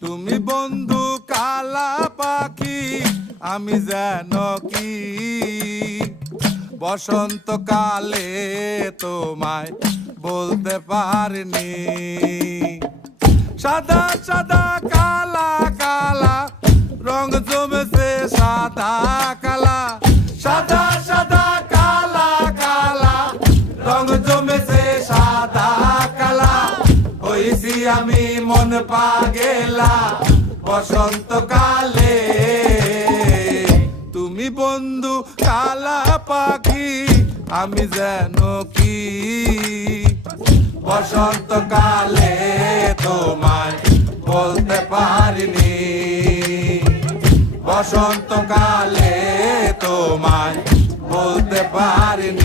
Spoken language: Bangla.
তুমি বন্ধু কালা পাখি, আমি যেন কি বসন্তকালে তোমায় বলতে পারিনি। সাদা সাদা কালা কালা রং জমেছে সাদা কালা, সাদা সাদা কালা কালা রং জমেছে সাদা কালা। হইছি আমি মন পাগেলা বসন্তকালে। তুমি বন্ধু কালা পাখি, আমি যেন কি বসন্তকালে তোমায় বলতে পারিনি। বসন্তকালে তোমায় বলতে পারিনি।